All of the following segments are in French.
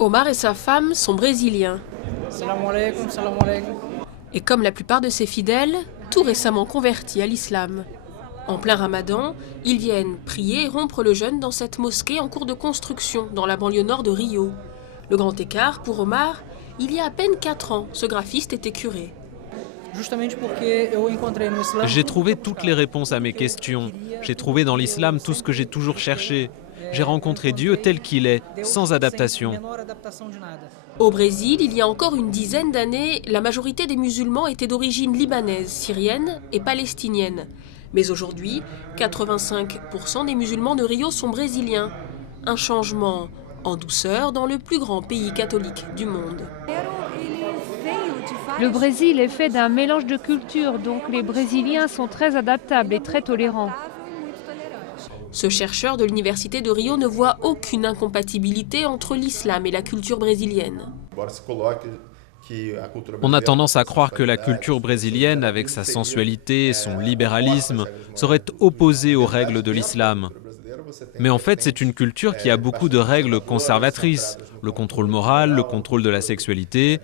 Omar et sa femme sont brésiliens. Salam alaikum, salam alaikum. Et comme la plupart de ses fidèles, tout récemment convertis à l'islam. En plein ramadan, ils viennent prier et rompre le jeûne dans cette mosquée en cours de construction dans la banlieue nord de Rio. Le grand écart, pour Omar, il y a à peine 4 ans, ce graphiste était curé. J'ai trouvé toutes les réponses à mes questions. J'ai trouvé dans l'islam tout ce que j'ai toujours cherché. J'ai rencontré Dieu tel qu'il est, sans adaptation. Au Brésil, il y a encore une dizaine d'années, la majorité des musulmans étaient d'origine libanaise, syrienne et palestinienne. Mais aujourd'hui, 85% des musulmans de Rio sont brésiliens. Un changement en douceur dans le plus grand pays catholique du monde. Le Brésil est fait d'un mélange de cultures, donc les Brésiliens sont très adaptables et très tolérants. Ce chercheur de l'université de Rio ne voit aucune incompatibilité entre l'islam et la culture brésilienne. On a tendance à croire que la culture brésilienne, avec sa sensualité et son libéralisme, serait opposée aux règles de l'islam. Mais en fait, c'est une culture qui a beaucoup de règles conservatrices. Le contrôle moral, le contrôle de la sexualité.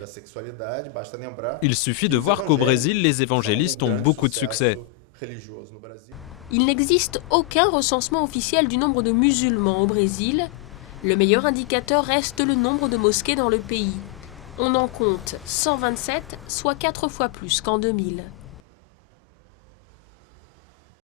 Il suffit de voir qu'au Brésil, les évangélistes ont beaucoup de succès. Il n'existe aucun recensement officiel du nombre de musulmans au Brésil. Le meilleur indicateur reste le nombre de mosquées dans le pays. On en compte 127, soit 4 fois plus qu'en 2000.